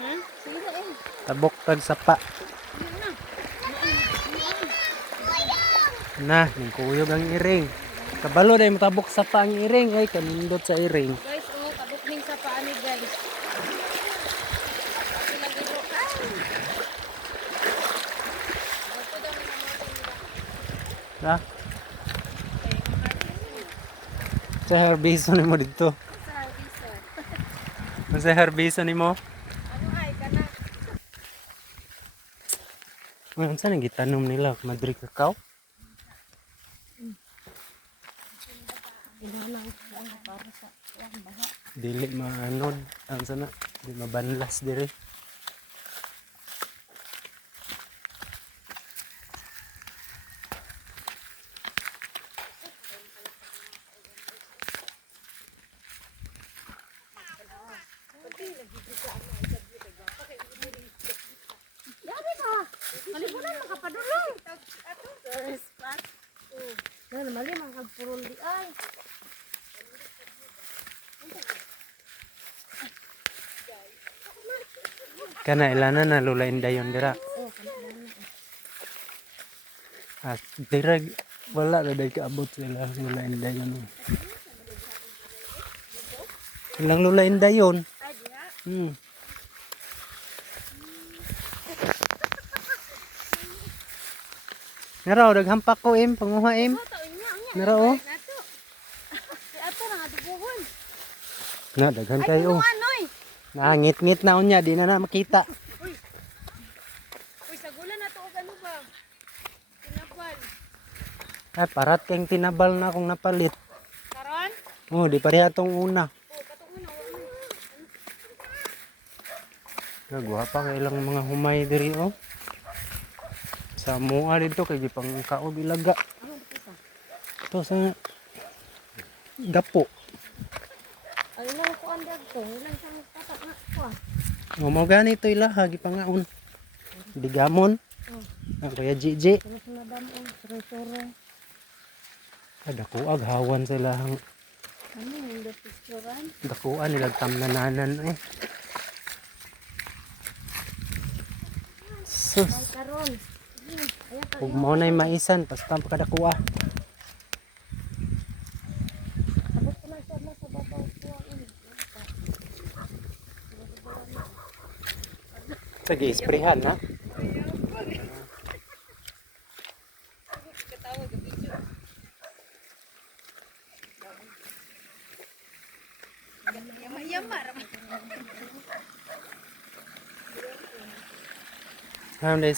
Ha? Sige eh. Tabok tag sapa. Na, ning kuyog ang iring. Kabalo dai matabok sapa ang iring ay kanindot sa iring. Guys, oh, tabok ning sa paa ni guys. Sila guro. Ha? Sa herbison nimo dito. Sa harvester. Sa herbison nimo. Ano ay kana? Ngayon saan ang gitanom nila? Madri kakao? Inalang lang para sa baha. Dili maanod. Ang sana. Di mabanlas diri. Grabe ka. Malibunan makapadulong. Tourist spot. Yan, mali makagpurol di ay. Kana ilana na lulain dayon dira. At dira wala na dahil kaabot sila lulain dayon. Ilang lulain dayon? Ay, diha. Hmm. Naraw, daghampak ko im, panguha im. Taon niya, unya. Naraw. Nato. Si ato nga dubuhon. Na, daghan Ay, kayo. anoy. Nangit-ngit na unya, di na makita. Uy, sagulan na to og ano ba? Tinapal. Ay, parat kayong tinabal na akong napalit. Karon? Oh, di pareha tong una. Oh, katong una wa mo. Nagwa pa kay ilang mga humay diri oh. Sa mua dito kay gipang kaog ilaga. Ano dito? To sa gapo. Ay, ilang ko andag to. Ilang sang tatak na ko. Mo ganito ilaha gipangaon. Bigamon. Oh. Ang kuya Gigi. Terus madam ang suro-suro. Ada ko aghawan sila ang Ano yung picturean? dakuan nilag tamnananan eh. Sus, Ay, karon. Ayan ka. ug mo nay maisan basta pagkadakua. Abot ko na siya na sa babaw ko. Sige, isprehan ha. Ham dai